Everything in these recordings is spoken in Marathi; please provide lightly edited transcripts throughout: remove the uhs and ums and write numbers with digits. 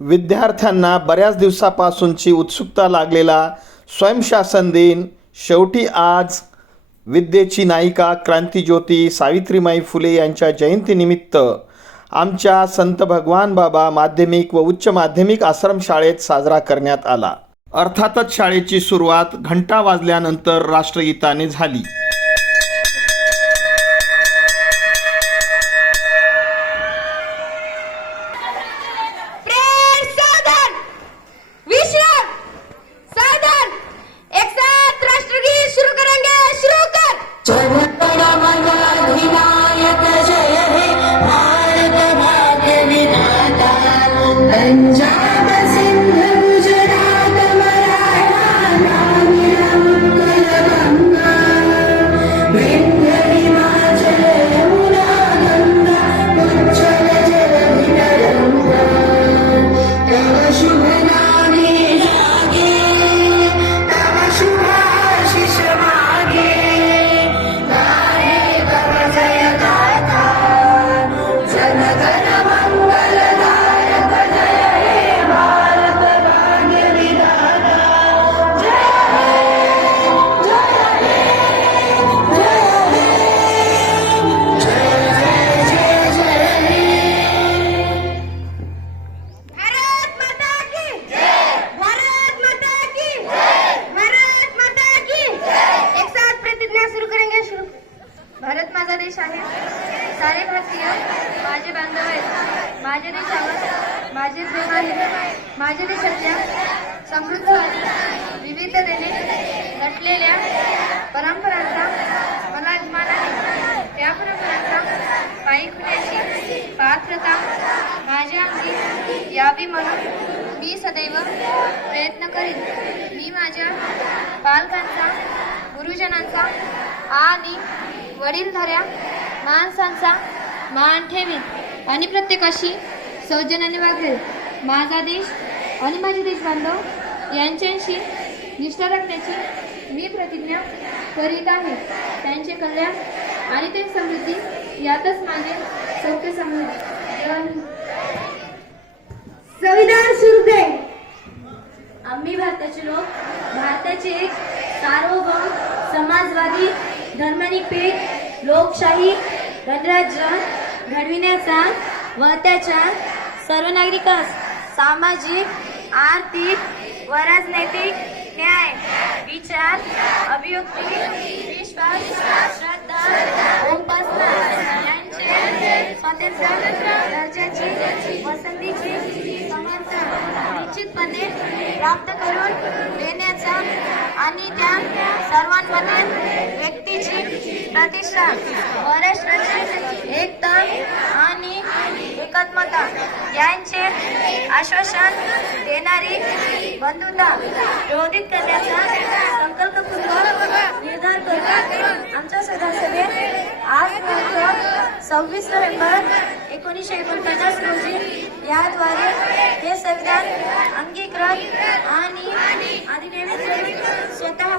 विद्यार्थ्यांना बऱ्याच दिवसापासूनची उत्सुकता लागलेला स्वयंशासन दिन शेवटी आज विद्येची नायिका क्रांतिज्योती सावित्रीमाई फुले यांच्या जयंतीनिमित्त आमच्या संत भगवान बाबा माध्यमिक व उच्च माध्यमिक आश्रमशाळेत साजरा करण्यात आला। अर्थातच शाळेची सुरुवात घंटा वाजल्यानंतर राष्ट्रगीताने झाली। भारत माझा देश आहे। सारे भारतीय माझे बांधव आहेत। माझ्या देशावर माझे प्रेम आहे। माझ्या देशातल्या समृद्ध विविधतेने नटलेल्या परंपरांचा मला अभिमान आहे। त्या परंपरांचा पायी खुण्याची पात्रता माझ्या अंगी यावी म्हणून मी सदैव प्रयत्न करीन। मी माझ्या पालकांचा, गुरुजनांचा आणि वडीलधाऱ्या माणसांचा मान ठेवीन आणि प्रत्येकाशी सौजन्याने वागेल। माझा देश आणि माझे देशबांधव यांच्याशी निष्ठा राखण्याची मी प्रतिज्ञा करीत आहे। त्यांचे कल्याण आणि ते समृद्धी यातच माझे सौख्य समृद्धी। संविधान सुरू दे। आम्ही भारताचे लोक भारताचे एक सार्वभौम समाजवादी धर्मनिरपेक्ष लोकशाही गणराज्य घडविण्याचा व त्याच्या सर्व नागरिकांस सामाजिक, आर्थिक व राजनैतिक न्याय, विचार, अभिव्यक्ती, विश्वास, श्रद्धा, उपासना यांचे स्वातंत्र्य, दर्जाची व संधीची समानता निश्चितपणे प्राप्त करून देण्याचा आणि त्या सर्वांमध्ये व्यक्तीची प्रतिष्ठा व राष्ट्राची एकता आणि एकात्मता यांचे आश्वासन देणारी बंधुता प्रबोधित करण्याचा संकल्पपूर्वक निर्धार करून आमच्या सभासदेत आज दिनांक 26 नोव्हेंबर 1949 रोजी याद्वारे हे संविधान अंगीकृत आणि अधिनियमित करून स्वतः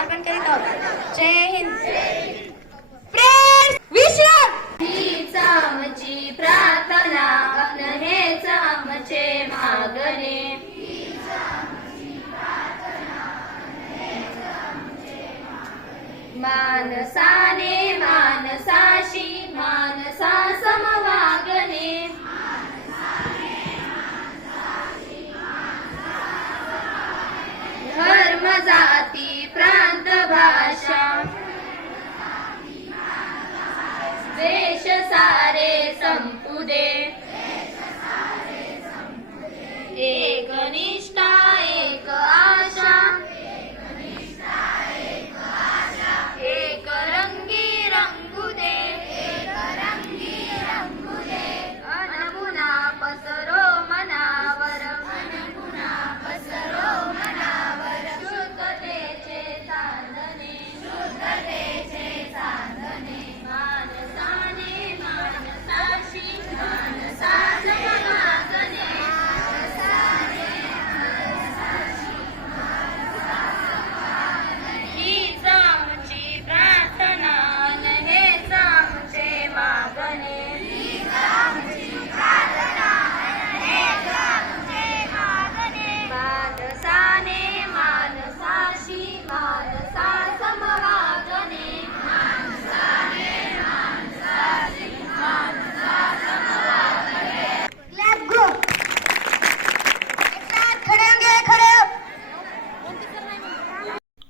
अर्पण करीत आहोत। जय हिंद। हीच आमची प्रार्थना, हेच आमचे मागणे। मानसाने मानसाशी मानसा समवागणे। धर्म, जाती, प्रांत, भाषा, देश सारे संपू दे। एक निष्ठा एक आशा, एक रंगी रंगू दे। अनपुना पसरो मनावर, शुद्धतेचे चांदणे।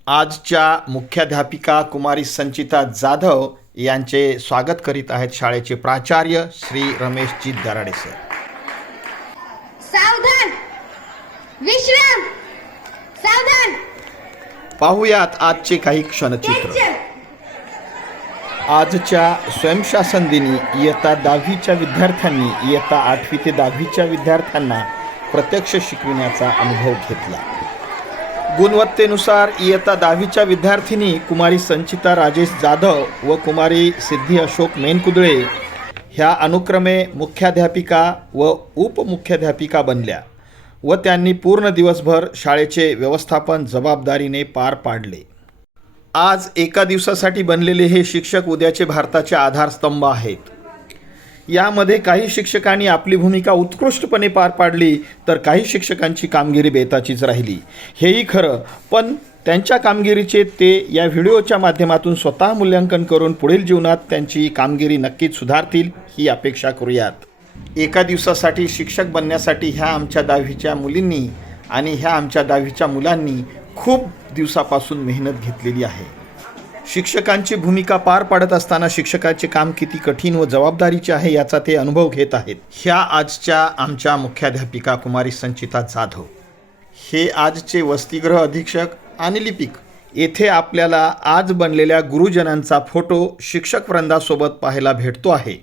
आजच्या मुख्याध्यापिका कुमारी संचिता जाधव यांचे स्वागत करीत आहेत शाळेचे प्राचार्य श्री रमेशजी दराडे सर. सावधान, विश्राम, सावधान. पाहुयात आजचे काही क्षणचित्र. आजच्या स्वयंशासन दिनी इयत्ता 10वीच्या विद्यार्थ्यांनी इयत्ता 8वी ते 10वीच्या विद्यार्थ्यांना प्रत्यक्ष शिकविण्याचा अनुभव घेतला. गुणवत्तेनुसार इयत्ता 10वीच्या विद्यार्थिनी कुमारी संचिता राजेश जाधव व कुमारी सिद्धी अशोक मेनकुदळे ह्या अनुक्रमे मुख्याध्यापिका व उपमुख्याध्यापिका बनल्या व त्यांनी पूर्ण दिवसभर शाळेचे व्यवस्थापन जबाबदारीने पार पाडले. आज एका दिवसासाठी बनलेले हे शिक्षक उद्याचे भारताचे आधारस्तंभ आहेत. यामध्ये काही शिक्षकांनी आपली भूमिका उत्कृष्टपणे पार पाडली तर काही शिक्षकांची कामगिरी बेताचीच राहिली. हेही खरं, पण त्यांच्या कामगिरीचे ते या व्हिडिओच्या माध्यमातून स्वतः मूल्यांकन करून पुढील जीवनात त्यांची कामगिरी नक्कीच सुधारतील ही अपेक्षा करूयात. एका दिवसासाठी शिक्षक बनण्यासाठी ह्या आमच्या 10वीच्या मुलींनी आणि ह्या आमच्या 10वीच्या मुलांनी खूप दिवसापासून मेहनत घेतलेली आहे. शिक्षकांची भूमिका पार पाडत असताना शिक्षकाचे काम किती कठीण व जबाबदारीचे आहे याचा ते अनुभव घेत आहेत. ह्या आजच्या आमच्या मुख्याध्यापिका कुमारी संचिता जाधव. हे आजचे वसतिगृह अधीक्षक आणि लिपिक. येथे आपल्याला आज बनलेल्या गुरुजनांचा फोटो शिक्षक वृंदासोबत पाहायला भेटतो आहे.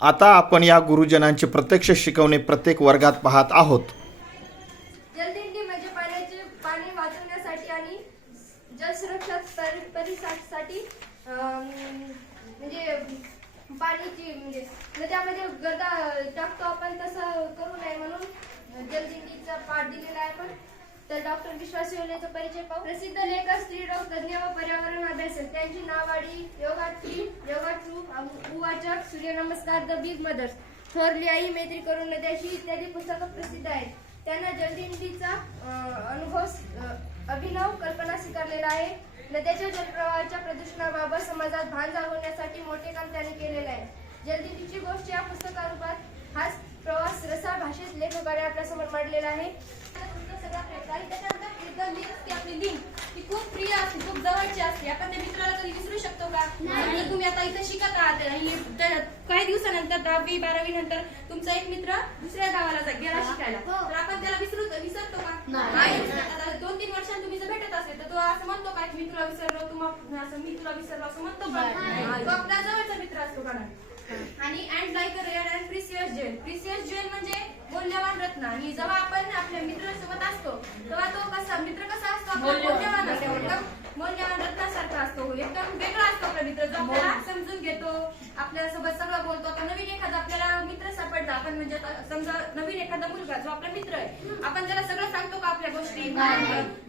आता आपण या गुरुजनांचे प्रत्यक्ष शिकवणे प्रत्येक वर्गात पाहत आहोत. जलदिंडी म्हणजे पाणी वाचवण्यासाठी आणि जलसुरक्षा परिसाठी म्हणजे पाण्याची म्हणजे नद्यामध्ये गर्दा टाकतो आपण, तसं करू नये म्हणून जलदिंडीचा पाठ दिलेला आहे. पण तर डॉक्टर विश्वास योजनेचा परिचय पाहू. प्रसिद्ध लेखक, स्त्रीरोग तज्ञ व पर्यावरण अभ्यासक. त्यांची नावाडी योगा ट्रू, उवाचक, सूर्यनमस्कार, द बिग मदर्स, थोरली आई, मैत्री करून नद्याशी इत्यादी पुस्तकं प्रसिद्ध आहेत. त्यांना जलदिंडीचा अभिनव कल्पना स्वीकारलेला आहे. नद्याच्या जलप्रवाहाच्या प्रदूषणाबाबत समाजात भान जागवण्यासाठी मोठे काम त्यांनी केलेले आहे. जलदिंडीची गोष्ट या पुस्तकारूपात हाच प्रवास रसाळ भाषेत लेखकाने आपल्यासमोर मांडलेला आहे. त्याच्यानंतर एकदम लिंक असते, आपली लिंक ती खूप प्रिय असते, खूप जवळची असते. आपण त्या मित्राला कधी विसरू शकतो का? जर तुम्ही आता इथे शिकत आहात आणि काही दिवसानंतर 10वी 12वी नंतर तुमचा एक मित्र दुसऱ्या गावाला गेला शिकायला, तर आपण त्याला विसरतो का? नाही. आता 2-3 वर्षांनी तुम्ही जर भेटत असेल तर तो असं म्हणतो का मी तुला विसरलो, मी तुला विसरलो असं म्हणतो का? तो आपला जवळचा मित्र असतो का? आणि and like a rare and precious gem. Precious gem म्हणजे मौल्यवान रत्न. आणि जेव्हा आपण आपल्या मित्रासोबत असतो तेव्हा तो मित्र कसा असतो? मौल्यवान असतो, एकदम मौल्यवान रत्नासारखा असतो, एकदम वेगळा असतो आपला मित्र, जो आपल्याला समजून घेतो, आपल्यासोबत सगळं बोलतो. आता नवीन एखादा आपल्याला मित्र सापडला, आपण म्हणजे समजा नवीन एखादा मुलगा जो आपला मित्र आहे, आपण त्याला सगळं सांगतो का आपल्या गोष्टी?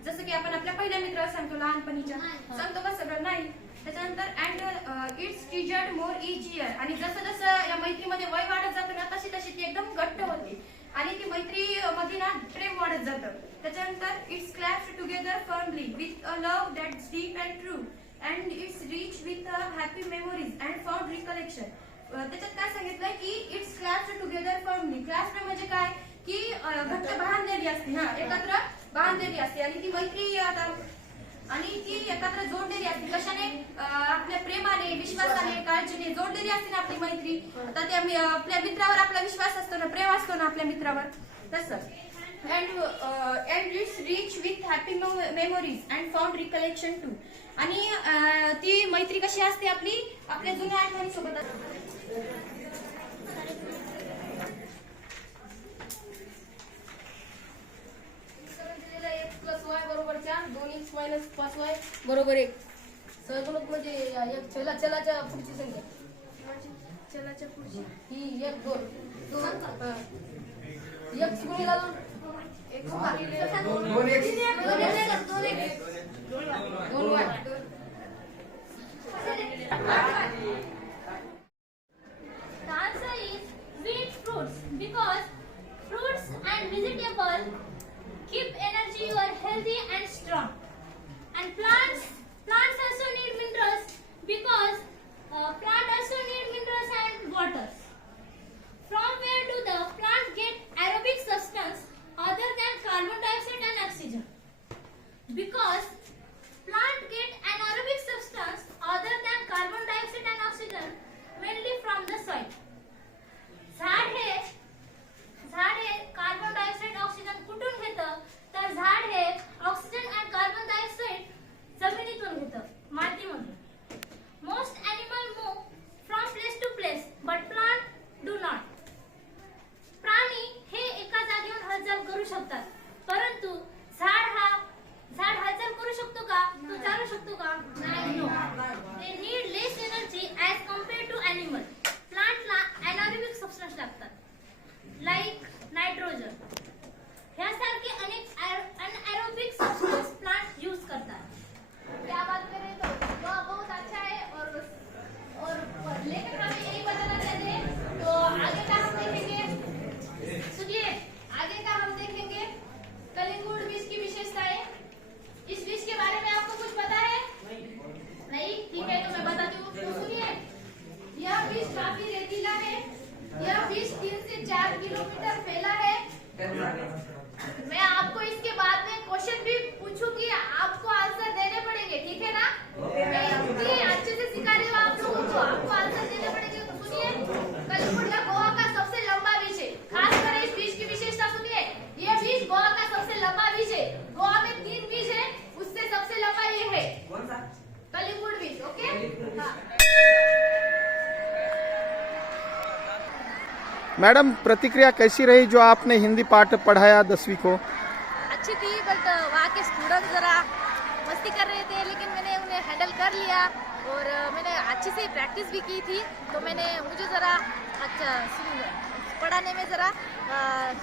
जसं की आपण आपल्या पहिल्या मित्राला सांगतो लहानपणीच्या, सांगतो का सगळं? नाही. त्याच्यानंतर and it's treasured more each year. आणि जसं जसं या मैत्रीमध्ये वय वाढत जातं ना, तशी तशी ती एकदम घट्ट होते आणि ती मैत्री मध्ये ना प्रेम वाढत जातं. त्याच्यानंतर it's clapped together firmly with a love that's deep and true and it's rich with happy memories and fond recollection. त्याच्यात काय सांगितलंय की it's clapped together firmly. Clapped म्हणजे काय की घट्ट बांधलेली असते, एकत्र बांधलेली असते आणि ती मैत्री आणि ती एकत्र जोडलेली असते. कशाने? आपल्या प्रेमाने, विश्वासाने, काळजीने जोडलेली असते ना आपली मैत्री. आता त्या आपल्या मित्रावर आपला विश्वास असतो ना, प्रेम असतो ना आपल्या मित्रावर, तसं. And it's rich with happy memories and fond recollection too. आणि ती मैत्री कशी असते आपली? आपल्या जुन्या आठवणी सोबत असते. -5y = 1. सहगुणक म्हणजे एक चलाच्या पुढची संख्या. चलाच्या पुढची ही 1 2 1 गुणिले 2 The answer is we eat fruits because fruits and vegetables keep energy or healthy and strong. And plants also need minerals because plant also need minerals and water. From where do the plant get aerobic substance other than carbon dioxide and oxygen? Because plant madam, प्रतिक्रिया कैसी रही जो आपने हिंदी पाठ पढ़ाया 10वीं को? अच्छी थी, बट वहाँ के स्टूडेंट ज़रा मस्ती कर रहे थे, लेकिन मैंने उन्हें हैंडल कर लिया और मैंने अच्छी से प्रैक्टिस भी की थी, तो मुझे ज़रा अच्छा पढ़ाने में ज़रा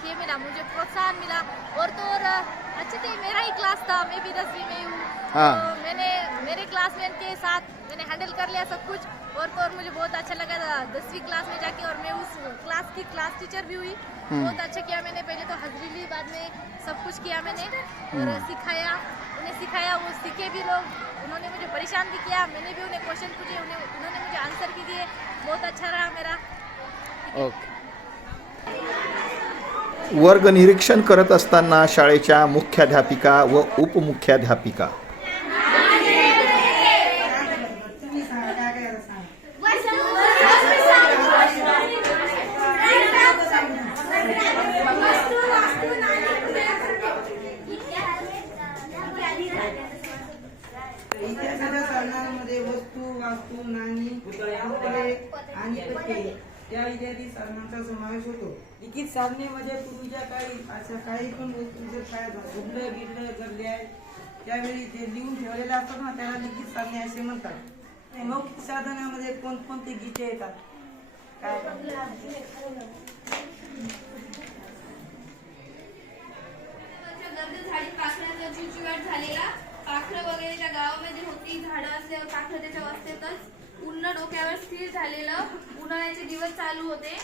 ये मिला, मुझे प्रोत्साहन मिला। और तो और अच्छी थी, मेरा ही क्लास था, मैं भी 10वीं में हूँ। हाँ। तो मैंने मेरे क्लासमेट के साथ मैंने हैंडल कर लिया सब कुछ। और तो और मुझे बहुत अच्छा लगा 10वीं क्लास में जाके, और मैं उस क्लास की क्लास टीचर भी हुई। बहुत अच्छा किया मैंने, पहले तो हाजिरी ली, बाद में सब कुछ किया मैंने और सिखाया, उन्हें सिखाया, वो सीखे भी लोग, उन्होंने मुझे परेशान भी किया, मैंने भी उन्हें क्वेश्चन पूछे, उन्होंने मुझे आंसर भी दिए, बहुत अच्छा रहा मेरा। ओके. वर्ग निरीक्षण करत असताना शाळेच्या मुख्याध्यापिका व उपमुख्याध्यापिका इतिहासाच्या साधनांमध्ये वस्तू, वास्तू, नाणी, पुतळे आणि पट्टे या इत्यादी साधनांचा समावेश होतो. लिखित साधने म्हणजे पूर्वीच्या काळी अशा काही पण वस्तू जर काय उडलं गिडलं गडले आहे त्यावेळी ते लिहून ठेवलेले असतात ना, त्याला लिखित साधने असे म्हणतात. मौखिक साधनामध्ये कोणकोणते गीते येतात काय? झाडी पाखराचा चिवचिवाट झालेला, पाखरं वगैरे त्या गावामध्ये होती, झाडं असल्यावर पाखरं त्याच्यावर असतातच, उन्ह डोक्यावर स्थिर झालेलं, उन्हाळ्याचे दिवस चालू होते,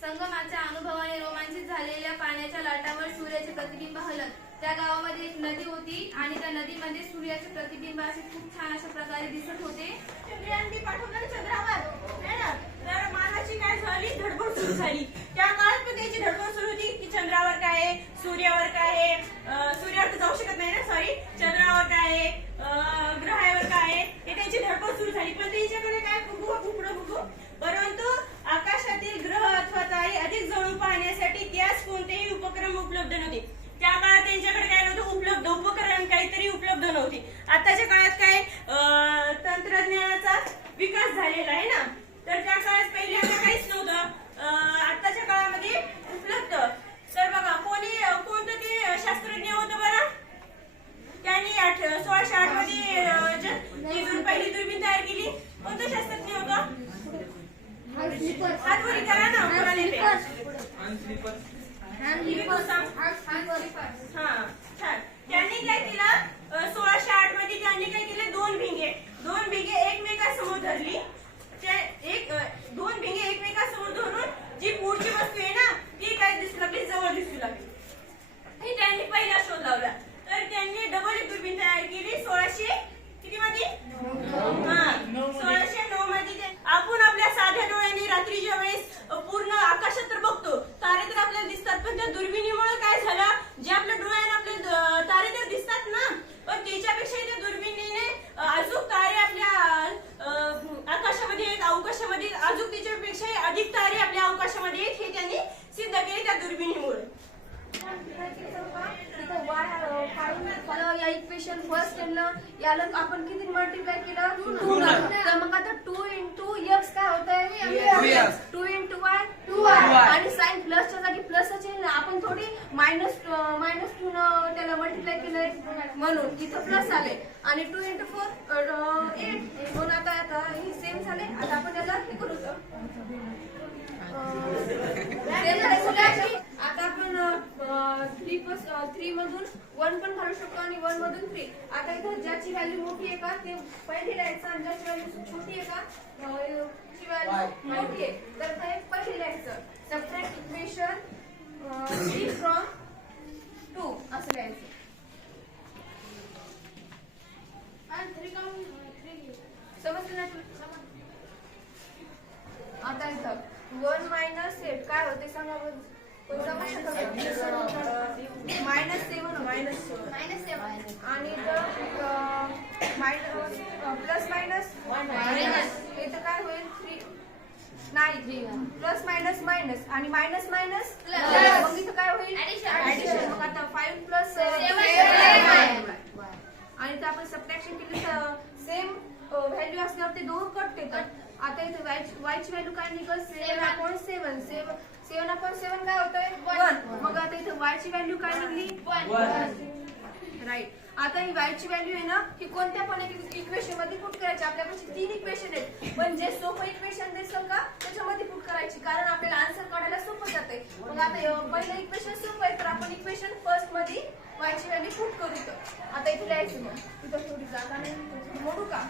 संगमाच्या अनुभवाने रोमांचित झालेल्या पाण्याच्या लाटावर सूर्याचे प्रतिबिंब हलत. त्या गावामध्ये एक नदी होती आणि त्या नदीमध्ये सूर्याचे प्रतिबिंब असे खूप छान अशा प्रकारे दिसत होते. चंद्रयान पाठवलं चंद्रावर, है ना? तर मानाची काय झाली, धडपड सुरू झाली. त्या काळात पण त्याची धडपड सुरू होती की चंद्रावर काय आहे, सूर्यावर काय आहे, सूर्यावर तर जाऊ शकत नाही ना, सॉरी, चंद्रावर काय आहे, ग्रहावर काय आहे, हे त्यांची धडपड सुरू झाली. पण त्यांच्याकडे काय बघू, परंतु आकाशातील ग्रह अथवा तारे अधिक जवळून पाहण्यासाठी त्यास कोणतेही उपक्रम उपलब्ध नव्हते. त्या काळात त्यांच्याकडे काय नव्हतं उपलब्ध, उपकरण काहीतरी उपलब्ध नव्हते. आताच्या काळात काय तंत्रज्ञानाचा विकास झालेला आहे ना, तर त्या काळात पहिल्यांदा काहीच नव्हतं, आताच्या काळामध्ये उपलब्ध. तर बघा कोणतं ते शास्त्रज्ञ होतं बरं, त्यांनी 1608 मध्ये पहिली दुर्बीण तयार केली. कोणतं शास्त्रज्ञ होतं? हातवरी करा ना, कोणाला येते? त्यांनी काय केलं, 1608 मध्ये त्यांनी काय केलं, दोन भिंगे एकमेकांसमोर धरली. दोन भिंगे एकमेकांसमोर धरून जी पुढची वस्तू आहे ना ती काय दिसू लागली, जवळ दिसू लागली. हे त्यांनी पहिला शोध लावला. तर त्यांनी डबल दुर्बीण तयार केली 1600 किती मध्ये, 1609 मध्ये. आपण आपल्या साध्या डोळ्यांनी रात्रीच्या वेळेस पूर्ण आकाशात तर बघतो, तारे तर आपल्याला दिसतात, पण त्या दुर्बिणीमुळे काय झालं, जे आपल्या डोळ्याने आपले तारे तर दिसतात ना, पण त्याच्यापेक्षा त्या दुर्बिणीने अजून तारे आपल्या आकाशामध्ये आहेत, अवकाशामध्ये अजून त्याच्यापेक्षा अधिक तारे आपल्या अवकाशामध्ये आहेत, हे त्यांनी सिद्ध केले त्या दुर्बिणीमुळे. या इक्वेशन फर्स्ट याला आपण किती मल्टिप्लाय केलं, 2 तर मग आता 2 into x काय होत आहे, 2 into y 2y, आणि साइन प्लसच्या जागी प्लसच आहे ना, आपण थोडी मायनस 2 त्याला मल्टिप्लाय केलंय म्हणून इथं प्लस आले, आणि 2 into 4 8 म्हणून आता हे सेम झाले. आता आपण त्याला हे करू, आता आपण 3 मधून 1 पण काढू शकतो आणि 1 मधून 3. आता इथं ज्याची व्हॅल्यू मोठी आहे का ते पहिले लिहायचं, आणि ज्याची व्हॅल्यू छोटी आहे का ची व्हॅल्यू मोठी आहे तर ते पहिले लिहायचं. सबट्रॅक्ट इक्वेशन 3 from 2 असं लिहायचं. समजलं ना? आता इथं 1 minus 8 काय होते सांगा बरं. -7 आणि प्लस मायनस इथं काय होईल 3 नाही, प्लस मायनस मायनस आणि मायनस मायनस मग इथं काय होईल ऍडिशन. मग आता 5 प्लस 7 आणि इथं आपण सबट्रॅक्शन केली, सेम व्हॅल्यू असल्यावर ते दोघं कट येतात. आता इथे वायची व्हॅल्यू काय निघत 7/7. 7/7 काय होतंय 1. मग आता इथे वायची व्हॅल्यू काय निघली 1. राईट. आता ही वायची व्हॅल्यू आहे ना की कोणत्या पण एक इक्वेशन मध्ये पुट करायची. आपल्यापाशी 3 इक्वेशन आहेत पण जे सोपं इक्वेशन दिसलं का त्याच्यामध्ये पुट करायची कारण आपल्याला आन्सर काढायला सोपं जाते. मग आता पहिलं इक्वेशन सोपं आहे तर आपण इक्वेशन फर्स्ट मध्ये वायची व्हॅल्यू पुट करू इथं. आता इथे लिहायचं मग इथं थोडी जागा नाही थोडी मोडू का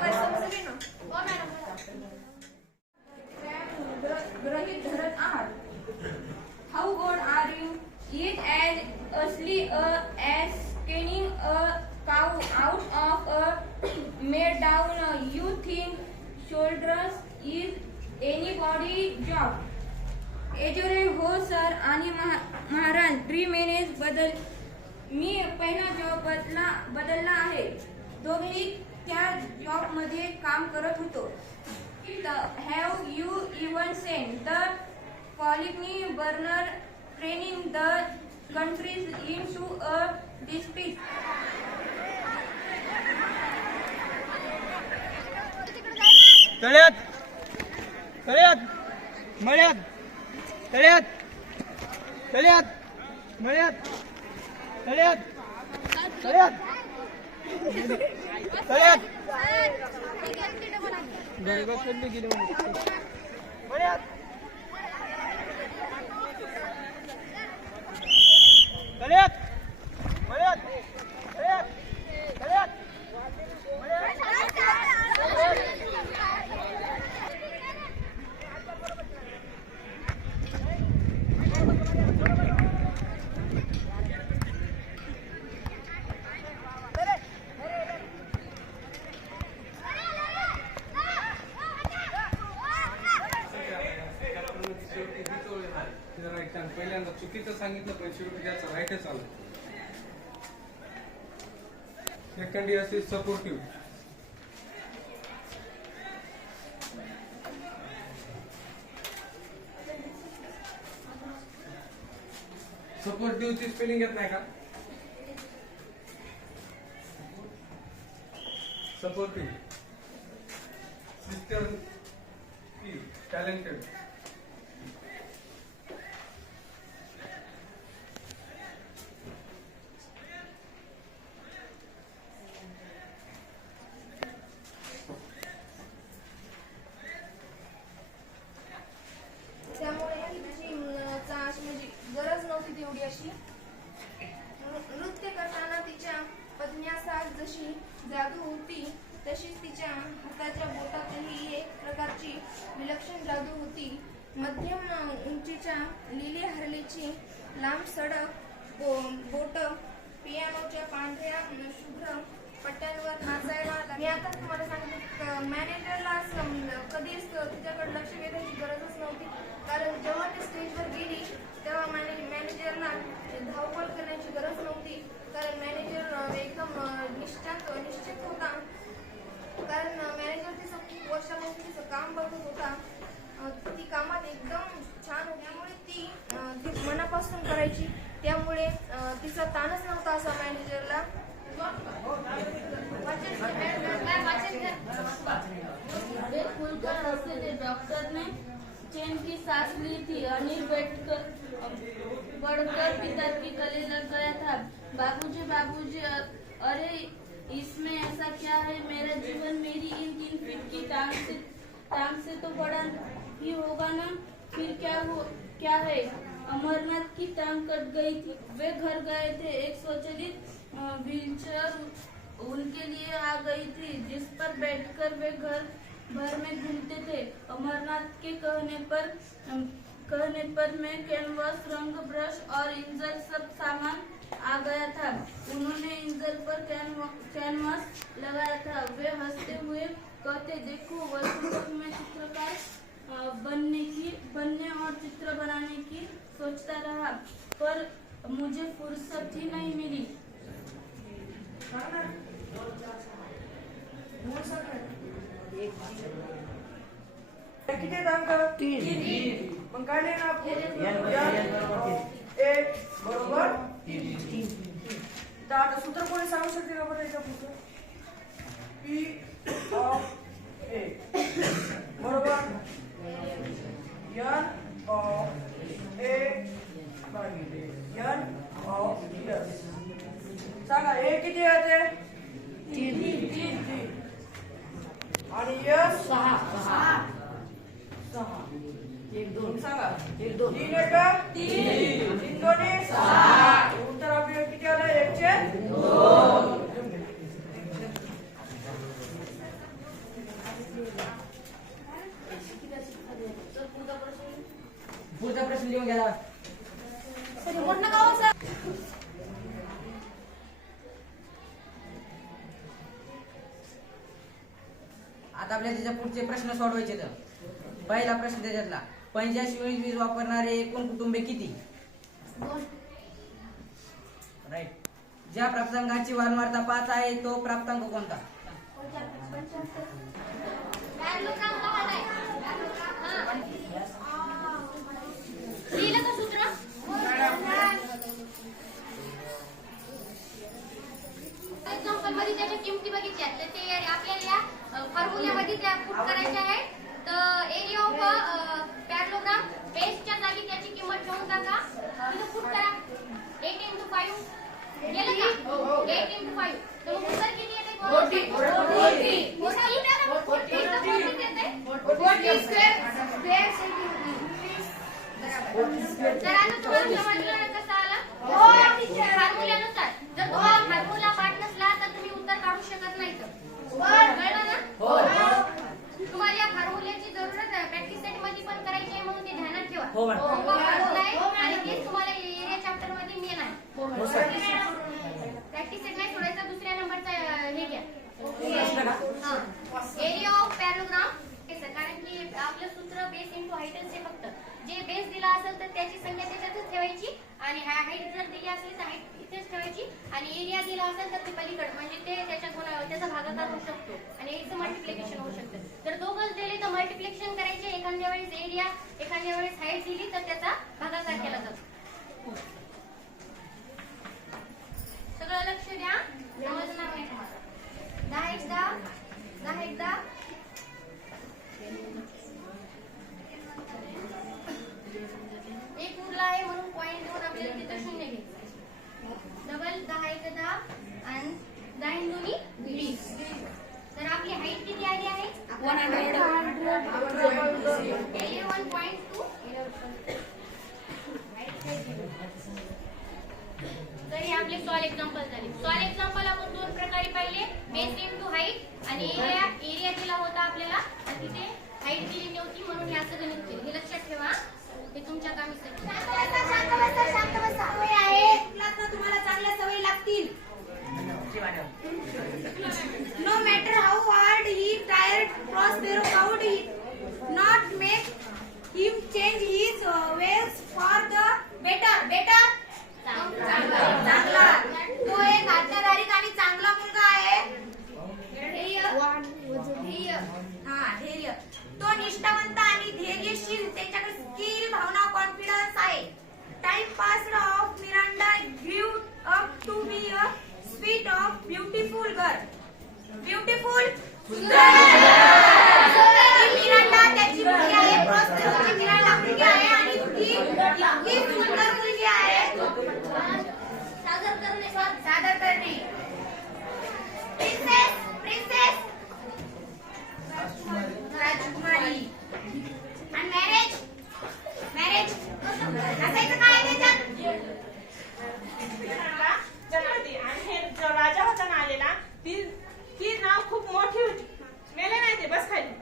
काय समजली ना. हो मॅडम. गृहीत धरत आहात. How good are you it as easily as skinning a cow out of a made down. You think shoulders is anybody job? एजोरे हो सर आणि महाराज 3 महिने मी पहिला जॉब बदलला आहे. दोघेही त्या जॉब मध्ये काम करत होतो. Have you even seen the colony burner training the countries into a dispute? तळ्यात तळ्यात मळ्यात तळ्यात तळ्यात मळ्यात तळ्यात तळ्यात तळ्यात मळ्यात तळ्यात मळ्यात तळ्यात तळ्यात पहिल्यांदा चुकीचं सांगितलं पण शेवटी त्याचं राईटच आलं. Second year is supportive. सपोर्टिव्हची स्पेलिंग येत नाही का? Supportive sister talented. त्यामुळे हिची म्हणजे गरज नव्हती तेवढी अशी. नृत्य करताना तिच्या पत्न्यासात जशी जादू होती तशीच तिच्या हाताच्या बोटातही एक प्रकारची विलक्षण जादू होती. मध्यम उंचीच्या लिली हरलीची लांब सडक बोट पियानोच्या पांढऱ्या शुभ्र पट्ट्यांवर नाचायला लागली. मी आता तुम्हाला सांगते मॅनेजरला कधीच तिच्याकडे लक्ष वेधायची गरजच नव्हती कारण जेव्हा ती स्टेजवर गेली तेव्हा मॅनेजरला धावपळ करण्याची गरज नव्हती कारण मॅनेजर एकदम निश्चित होता कारण मॅनेजर तिचं खूप वर्षापासून तिचं काम बघत होता. ती कामात एकदम छान होती त्यामुळे ती मनापासून करायची त्यामुळे तिचा ताणच नव्हता असा मॅनेजरला. खुलकर हंसे थे. डॉक्टर ने चैन की सांस ली थी. अनिल बढ़कर पिता की गले लग गया था. बाबूजी बाबूजी अरे इसमें ऐसा क्या है? मेरा जीवन मेरी इन 3 फीट की टांग से तो बड़ा ही होगा ना. फिर क्या है? अमरनाथ की टांग कट गई थी. वे घर गए थे. एक स्वचालित व्हीलचेयर उनके लिए आ गई थी जिस पर बैठकर वे घर भर में घूमते थे. अमरनाथ के कहने पर मैं कैनवास रंग ब्रश और इंजल सब सामान आ गया था. उन्होंने इंजल पर कैनवास लगाया था. वे हंसते हुए कहते देखो वर्षों तक मैं चित्रकार बनने और चित्र बनाने की सोचता रहा पर मुझे फुर्सत ही नहीं मिली. किती अंक 3 मग काढले ना आपण 1 बरोबर 3. तर आता सूत्र कोणी सांगू शकते का बरं याच्या पुढचं? P ऑफ ए बरोबर एन ऑफ ए भागिले एन ऑफ एस. सांगा ए किती येते? 3 आणि एस 6. 1 2 सांगा 1 2 3 1 3 3 2 6. उत्तर आपल्याला किती आलं? 1 चे 2. पुढचा प्रश्न लिहून घ्या. आता आपल्याला त्याच्या पुढचे प्रश्न सोडवायचे. तर पहिला प्रश्न त्याच्यातला 85 युनिट वीज वापरणारे एकूण कुटुंबे किती? राईट. ज्या प्राप्तांकाची वारंवारता 5 आहे तो प्राप्तांक कोणता? लिहिलं का सूत्र? एक्झाम्पल मध्ये त्याच्या किमती बघितल्या तर ते आपल्याला या फॉर्म्युल्यामध्ये त्या पुट करायच्या आहेत. तर एरिया ऑफ पॅरलोग्राम बेसच्या जागी त्याची किंमत ठेवून टाका. तिथे पुट करा 8 × 5 गेलं का? 8 × 5 तर मग उत्तर किती येते? 40. तर आता तुम्हाला समजलं कसं आलं? फॉर्म्युल्यानुसार. जर तुम्हाला फॉर्म्युला पाठ नसला तर तुम्ही उत्तर काढू शकत नाही. कळलं ना? तुम्हाला या फॉर्म्युल्याची जरूरत आहे. प्रॅक्टिस सेट मध्ये पण करायची आहे म्हणून ते ध्यानात ठेवा. फॉर्म्युला आहे आणि तेच तुम्हाला एरिया चॅप्टर मध्ये मेन आहे. प्रॅक्टिस सेट नाही सोडायचा. दुसऱ्या नंबरचा हे घ्या. Area of parallelogram. कारण की आपलं सूत्र बेस इंटू हाईट आहे. फक्त जे बेस दिला असेल तर त्याची संख्या त्याच्यातच ठेवायची आणि हाईट जर दिली असेल तर हाईट इथेच ठेवायची आणि एरिया दिला असेल तर ते पलीकडे म्हणजे ते त्याचा भागाकार होऊ शकतो आणि याचं मल्टिप्लिकेशन होऊ शकतं. जर दोघंच दिले तर मल्टिप्लिकेशन करायचे. एखाद्या वेळेस एरिया एखाद्या वेळेस हाईट दिली तर त्याचा भागाकार केला जातो. सगळं लक्ष द्या. समजणार नाही तुम्हाला. 10 एक उरला आहे म्हणून पॉईंट देऊन आपल्याला तिथं 0 घ्यायचं. डबल 10 1 10 आणि 10 2 20. तर आपली हाईट किती आली आहे? 11.2. तर हे आपले सॉल्व एक्झाम्पल झाले. सॉल्व एक्झाम्पल आपण 2 प्रकारे पाहिले. बेस इंटू हाईट आणि एरिया दिला होता आपल्याला आणि तिथे हाईट दिली नव्हती म्हणून हे असं गणित केलं. हे लक्षात ठेवा. हे तुमच्या कामीसाठी. तुम्हाला चांगल्या सवयी लागतील. No matter how hard he tried, Prospero found it not make him change his ways for the better. चांगला. तो एक आज्ञाधारक आणि चांगला मुलगा आहे. ध्येय. तो निष्ठावंत आणि धैर्यशील. त्याच्याकडे स्किल, भावना, कॉन्फिडन्स आहे. Time pass of Miranda grew up to be a sweet of beautiful girl. Beautiful. Miranda त्याची मुलगी आहे. प्रॉस्पेरोची मिरांडा मुलगी आहे आणि ती इतकी सुंदर मुलगी आहे. सादर करणे. प्रिन्सेस राजकुमारी. आणि मॅरेज असायचं काय त्याच्यात? जन्मते आणि हे जो राजा होता ना आलेला ती नाव खूप मोठी होती. मेले नाही ते बस खाली.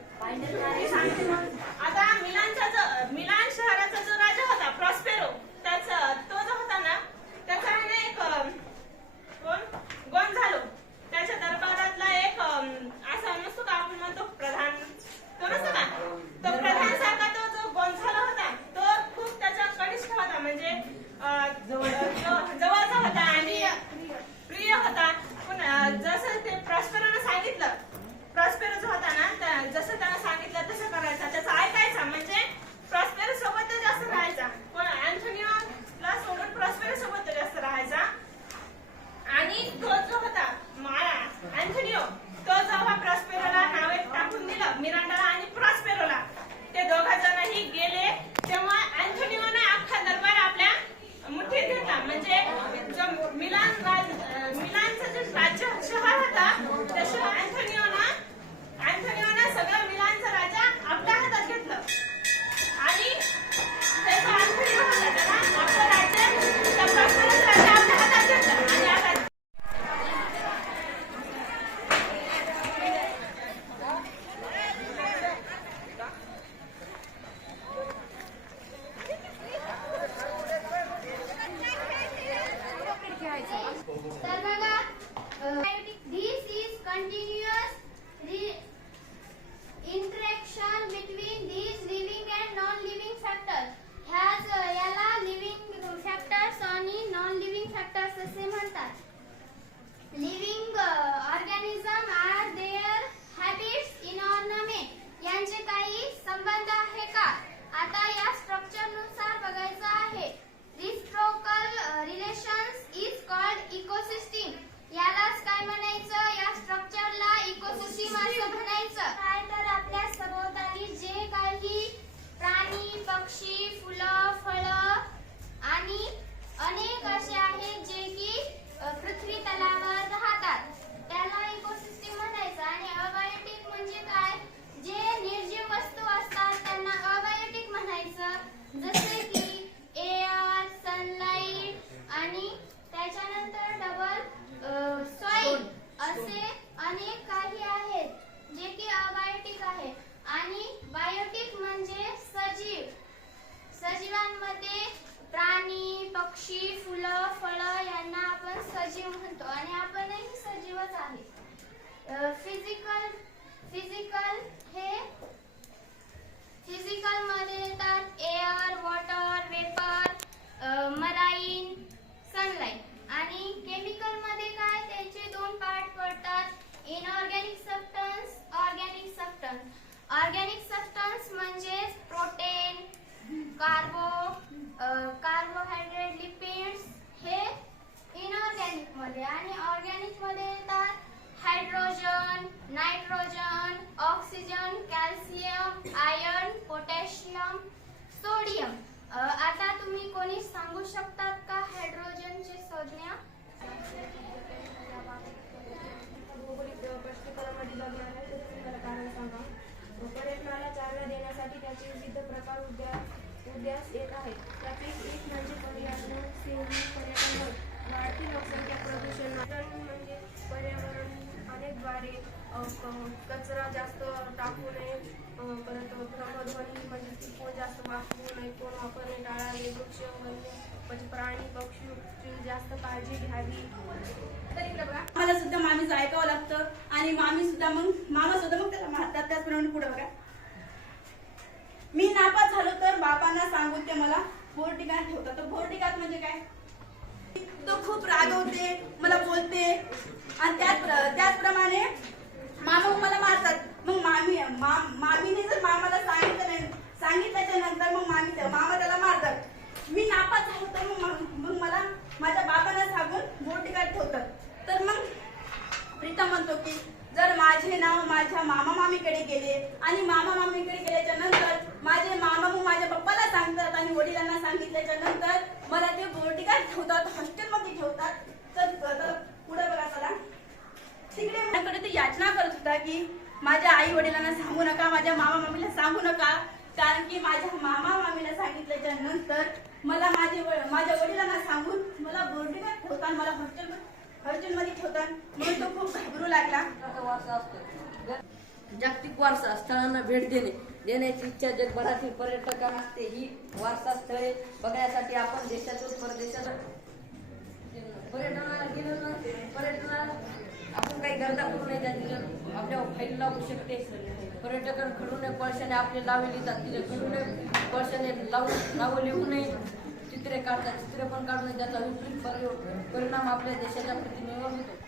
ऑर्गॅनिक सबस्टन्स म्हणजे प्रोटीन, कार्बोहायड्रेट, लिपिड्स हे इनऑर्गॅनिक मध्ये, आणि ऑर्गॅनिक मध्ये येतात hydrogen, nitrogen, oxygen, calcium, iron, potassium, sodium. आता तुम्ही कोणी सांगू शकतात का हायड्रोजनची संज्ञा? पर्यटनाला चालना देण्यासाठी त्याचे विविध प्रकार उदयास येत आहेत. त्यापैकी एक म्हणजे पर्यावरण स्नेही पर्यटन. वाढती लोकसंख्या, प्रदूषण म्हणजे पर्यावरण अनेकद्वारे कचरा जास्त टाकू नये, परत भ्रमध्वनी म्हणजे ती कोण जास्त वापरू नये, कोण वापरणे टाळावे, वृक्ष वन्य प्राणी पक्षी जास्त काळजी घ्यावी. मला सुद्धा मामीचं ऐकावं लागतं आणि मामा सुद्धा मग त्याला मारतात. त्याचप्रमाणे पुढे बघा, मी नापास झालो तर बाबांना सांगून ते मला बोर्डिकात ठेवतात. तर बोर्डिकात म्हणजे काय? तो खूप रागवते, मला बोलते आणि त्याचप्रमाणे मामा मला मारतात. मग मामीने जर मामाला सांगितल्याच्या नंतर मग मामा त्याला मारतात. मी नापास झालो तर मग मला माझ्या बाबांना सांगून बोर्डिकात ठेवतात. तर मग प्रीतम म्हणतो की जर माझे नाव माझ्या मामा मामीकडे गेले आणि मामा मामीकडे गेल्याच्या नंतर माझे मामा मग माझ्या पप्पाला सांगतात आणि वडिलांना सांगितल्याच्या नंतर मला ते बोर्डिकात ठेवतात, हॉस्टेलमध्ये ठेवतात. तर पुढे बघा चला, तिकडे माझ्याकडे ते याचना करत होता की माझ्या आई वडिलांना सांगू नका, माझ्या मामा मामीला सांगू नका, कारण की माझ्या मामा मामीला सांगितल्याच्या नंतर मला माझ्या वडिलांना सांगून मला बोर्डिंगात ठेवतात, मला हॉस्टेलमध्ये ठेवतात. म्हणून तो खूप घाबरू लागला. जागतिक वारसा स्थळांना भेट देण्याची इच्छा जगभरातील पर्यटकांना असते. ही वारसा स्थळे बघण्यासाठी आपण देशातून परदेशात पर्यटनाला गेलो ना, पर्यटनाला आपण काही गरजा करू नये, त्याची आपल्या फाईल लागू शकते. पर्यटकांकडून पळशाने आपले लावे लिहितात, तिथे कडून पळशाने नावं लिहू नये, चित्रे काढतात, चित्रे पण काढू नये, त्याचा विपरीत परिणाम आपल्या देशाच्या प्रतिमेवर होतो.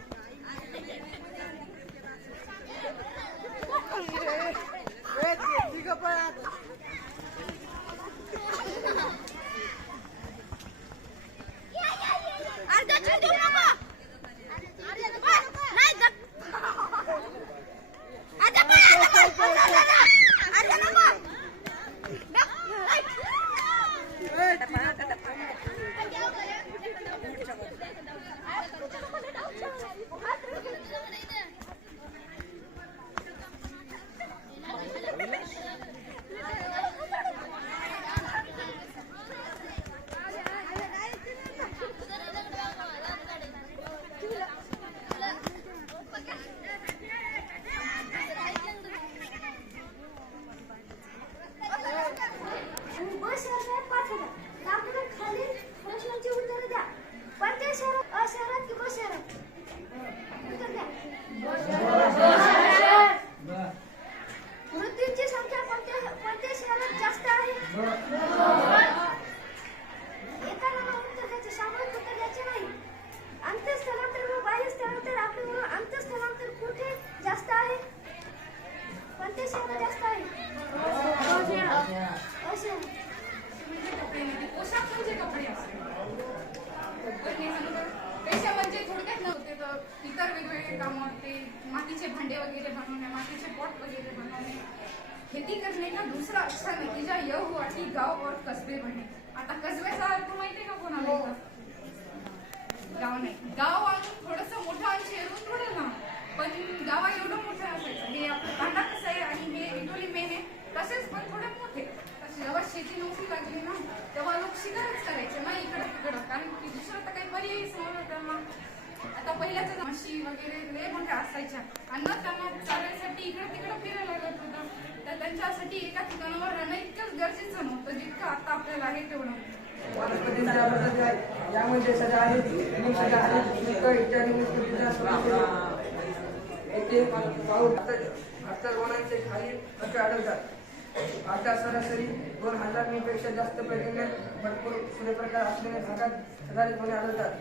मृत्यूंची संख्या कोणत्या शहरात जास्त आहे? एकाला उत्तर द्यायचे, सामान्य उत्तर द्यायचे नाही. अंत्यस्थलांतर व बाह्य स्थलांतर, आपल्याबरोबर अंत्यस्थलांतर कुठे जास्त आहे? कोणत्या शहरात जास्त आहे? पोशाख म्हणजे कपडे असते. पेशा म्हणजे थोडक्यात नव्हते तर इतर वेगवेगळे कामं, ते मातीचे भांडे वगैरे बनवणे, मातीचे पॉट वगैरे बनवणे, खेती करने का दूसरा अच्छा नतीजा यह हुआ कि गांव और कस्बे बने. आता कसब्याचा अर्थ माहितीये का कोणाला? गाव नाही, गाव आणून थोडस मोठं आणि शहरून थोडं ना, पण गावा एवढं मोठं असायचं. हे आपलं तांडा कसं आहे आणि हे इटोली मेन आहे, तसेच पण थोडे मोठे. जेव्हा शेती नोकरी लागली ना तेव्हा लोक शिकारच करायचे ना इकडं तिकडं, कारण की दुसरं तर काही पर्यायी समोर त्यांना. आता पहिल्याच्या म्हशी वगैरे लय मोठ्या असायच्या आणि त्यांना चालण्यासाठी इकडं तिकडं फिरायला लागत होतं. तर त्यांच्यासाठी एका ठिकाणावर राहणं इतकंच गरजेचं नव्हतं जितकं आता आपल्याला आहे तेवढं. यामध्ये सजा आहे, इत्यादी येथे पाऊस भारतात वनांचे खाली असे आढळतात. आता सरासरी 2000 मीपेक्षा जास्त पर्यटन भरपूर सूर्यप्रकाश असलेल्या भागात साधारणपणे आढळतात.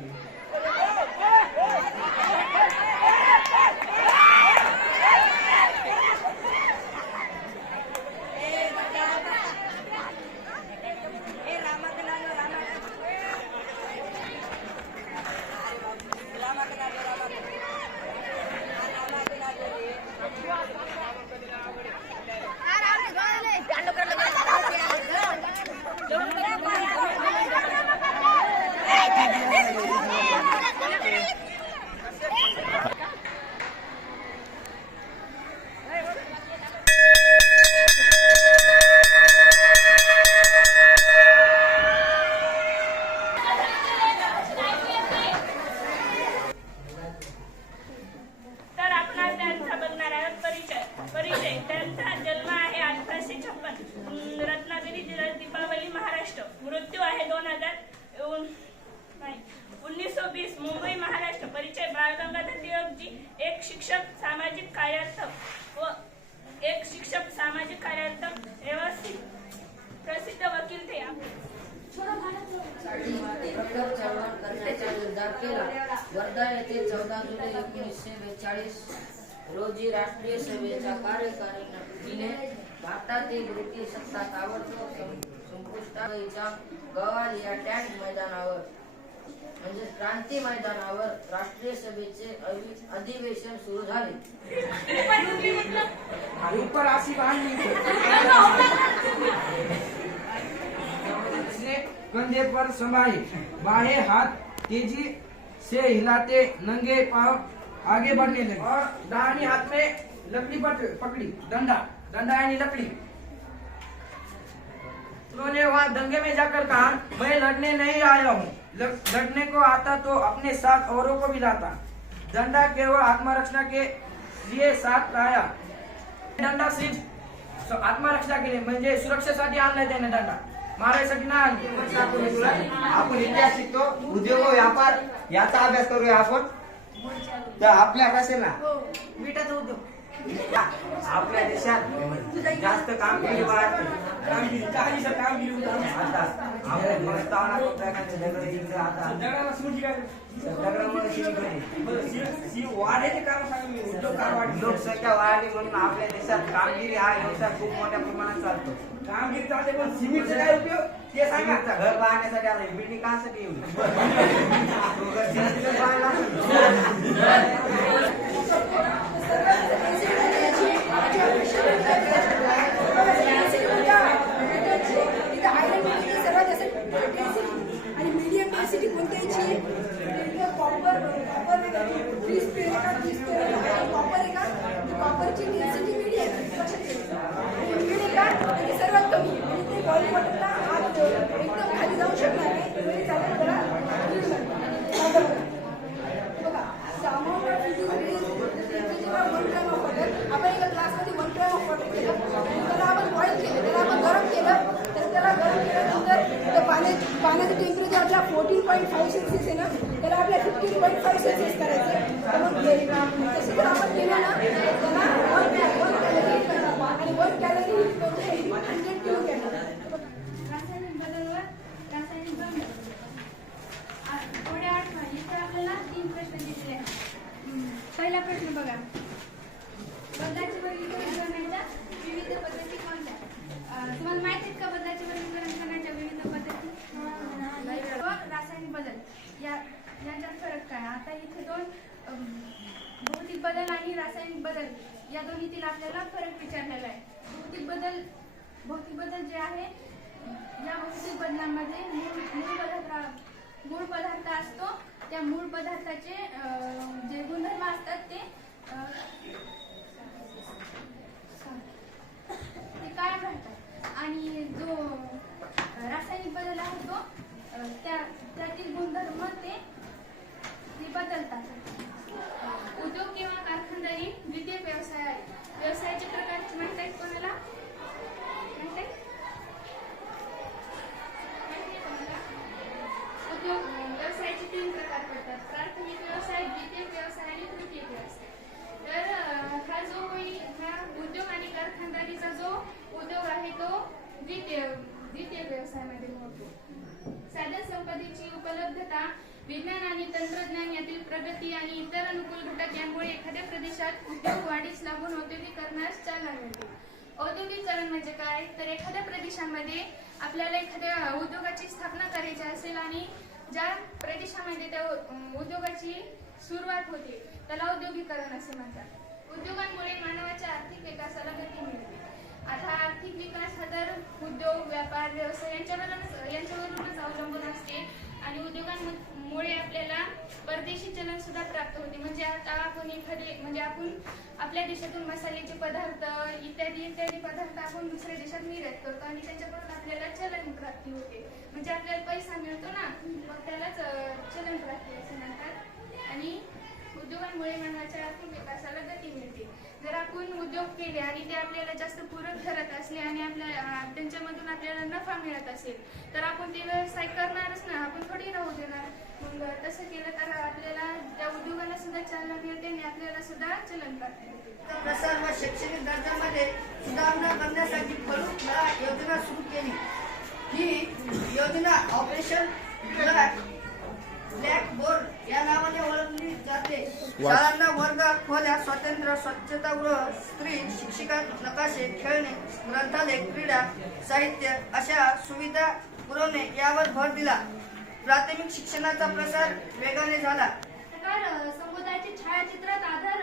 1920 मुंबई महाराष्ट्र परिचय बाळ गंगाधर टिळक जी एक शिक्षक सामाजिक कार्यार्थ व्यवस्थित प्रसिद्ध वकील थे. साठी प्रखर चळवळ करण्याचा निर्धार केला. वर्धा येथे 14 जुलै 1942 रोजी राष्ट्रीय सभेच्या कार्यकारिणीने भारतातील ब्रिटिश सत्ता ताबडतोब संपुष्टाच्या गवालिया टँक मैदानावर म्हणजे क्रांती मैदानावर राष्ट्रीय सभेचे अधिवेशन सुरू झाले. ऊपर आसिफ इसने कंधे पर संभाले, बाएं हाथ तेजी से हिलाते नंगे पांव आगे बढ़ने लगे और दाहिने हाथ में लकड़ी पकड़ी, डंडा यानी लकड़ी. उन्होंने वहां दंगे में जाकर कहा, मैं लड़ने नहीं आया हूँ, लड़ने को आता तो अपने साथ औरों को भी लाता. डंडा केवळ आत्मरक्षा के लिए साथ लाया. डंडा सिर्फ आत्मरक्षा के लिए म्हणजे सुरक्षेसाठी आणलाय त्याने दंडा, मारायसाठी नाही. आपण इतिहास शिकतो, उद्योग व्यापार याचा अभ्यास करूया आपण. तर आपल्यात असेल ना विटाचा उद्योग. आपल्या देशात जास्त कामगिरी वाढते. आता आपल्या प्रस्तावना प्रकारचे दगड जिंकले. आता दगडामुळे लोकसंख्या वाढली म्हणून आपल्या देशात कामगिरी हा व्यवसाय खूप मोठ्या प्रमाणात चालतो. कामगिरी चालते पण सिमेंटचा काय उपयोग ते सांगा. घर बांधण्यासाठी आता बिल्डिंग कासाठी येऊ आणि मीडियम डेन्सिटी कोणत्याची कॉपर कॉपर आहे का, कॉपरची डेन्सिटी मीडियम आणि सर्वात कमी आणि ते बॉडी वॉटरला हात एकदम खाली जाऊ शकणार नाही. तरी चालेल बघा. अमाऊंट ऑफ जेव्हा 1 ग्रॅम ऑफ वॉटर आपण एका ग्लासमध्ये 1 ग्रॅम ऑफ वॉटर केलं, त्याला आपण बॉईल केलं, त्याला आपण गरम केलं, तर त्याला गरम केल्यानंतर त्या पाण्याचं टेम्परेचर आपल्या 14.5 सेल्सिअस आहे ना, त्याला आपल्या 15.5 सेल्सिअस करायचं. तर मग तसं जर आपण केलं ना, त्याला 1 कॅलरी आणि 1 कॅलरी म्हणजे 100 किलो कॅलरी. रासायनिक बदलावर रासायनिक बंध थोड्या आठवण. इथे आपल्याला 3 प्रश्न दिलेले आहेत. पहिला प्रश्न बघा, बदलाचे वर्गीकरण करण्याच्या विविध पद्धती कोणत्या? तुम्हाला माहिती आहेत का बदलाचे वर्गीकरण करण्याच्या विविध पद्धती? रासायनिक बदल यांच्यात फरक काय? आता इथे 2 भौतिक बदल आणि रासायनिक बदल या दोन्हीतील आपल्याला फरक विचारलेला आहे. भौतिक बदल जे आहे, या भौतिक बदलांमध्ये मूळ पदार्थ असतो, त्या मूळ पदार्थाचे जे गुणधर्म असतात ते कायम राहतात. आणि जो रासायनिक बदल आहे तो त्यातील गुणधर्म ते बदलतात. उद्योग किंवा कारखानदारी द्वितीय व्यवसाय आहे. व्यवसायाचे प्रकार माहित आहेत कोणाला? माहित आहे? उद्योग व्यवसायाचे 3 प्रकार पडतात: प्राथमिक व्यवसाय, द्वितीय व्यवसाय आणि तृतीय व्यवसाय. तर हा उद्योग आणि कारखानदारीचा जो उद्योग आहे तो द्वितीय व्यवसायामध्ये मोडतो. साधन संपत्तीची उपलब्धता, विज्ञान आणि तंत्रज्ञान यातील प्रगती आणि इतर अनुकूल घटक यामुळे एखाद्या प्रदेशात उद्योग वाढीस लागून औद्योगिकरणास चालना मिळते. औद्योगिकरण म्हणजे काय? तर एखाद्या प्रदेशामध्ये आपल्याला एखाद्या उद्योगाची स्थापना करायची असेल आणि ज्या प्रदेशामध्ये त्या उद्योगाची सुरुवात होते त्याला औद्योगिकरण असे म्हणतात. उद्योगांमुळे मानवाच्या आर्थिक विकासाला गती मिळते. आता आर्थिक विकास हा तर उद्योग, व्यापार, व्यवसाय यांच्यावरूनच अवलंबून असते. आणि उद्योगांमुळे आपल्याला परदेशी चलन सुद्धा प्राप्त होते. म्हणजे आता आपण आपण आपल्या देशातून मसाल्याचे पदार्थ इत्यादी पदार्थ आपण दुसऱ्या देशात निर्यात करतो आणि त्याच्याकडून आपल्याला चलन प्राप्ती होते. म्हणजे आपल्याला पैसा मिळतो ना, मग त्यालाच चलन प्राप्ती असे म्हणतात. आणि उद्योगांमुळे मानवाच्या आर्थिक विकासाला गती मिळते. जर आपण उद्योग केले आणि ते आपल्याला जास्त पूरक ठरत असले आणि त्यांच्यामधून आपल्याला नफा मिळत असेल तर आपण ते व्यवसाय करणारच ना, आपण थोडी राहू देणार. मग तसं केलं तर आपल्याला त्या उद्योगाला सुद्धा चालना मिळते आणि आपल्याला सुद्धा चलन करता येते. प्रसार व शैक्षणिक दर्जामध्ये सुधारणा करण्यासाठी फळूक योजना सुरू केली. ही योजना ऑपरेशन ब्लॅक बोर्ड या नावाने ओळखली जाते. शाळांना वर्ग खोल्या, स्वातंत्र्य, स्वच्छतागृह, स्त्री शिक्षिका, नकाशे, खेळणे, ग्रंथालय, क्रीडा, साहित्य अशा सुविधा पुरवणे यावर भर दिला. प्राथमिक शिक्षणाचा प्रसार वेगाने झाला. समुदायाचे छायाचित्रात आधार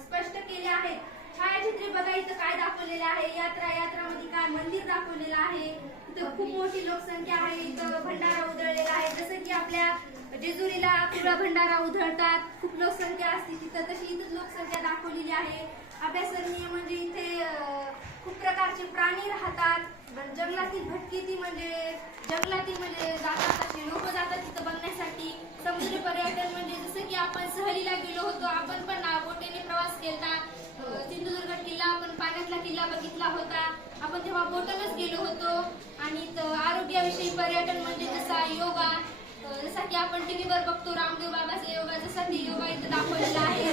स्पष्ट केले आहेत. छायाचित्रे बघा, इथं काय दाखवलेलं आहे, यात्रामध्ये काय मंदिर दाखवलेलं आहे, इथं खूप मोठी लोकसंख्या आहे, इथं भंडारा उधळलेला आहे. जसं की आपल्या जेजुरीला पिवळा भंडारा उधळतात, खूप लोकसंख्या असते तिथं, तशी इथं लोकसंख्या दाखवलेली आहे. अभयारण्य म्हणजे इथे खूप प्रकारचे प्राणी राहतात. जंगलातील भटकी म्हणजे जातात, असे लोक जातात तिथं बघण्यासाठी. समुद्री पर्यटन म्हणजे जसं की आपण सहलीला गेलो होतो, आपण पण बोटीने प्रवास केला. सिंधुदुर्ग किल्ला, आपण पाण्यातला किल्ला बघितला होता, आपण तेव्हा बोटनच गेलो होतो. आणि आरोग्याविषयी पर्यटन म्हणजे जसा योगा, जसा की आपण टीव्हीवर बघतो रामदेव बाबाचा योगा, जसा की योगा इथं दाखवलेला आहे.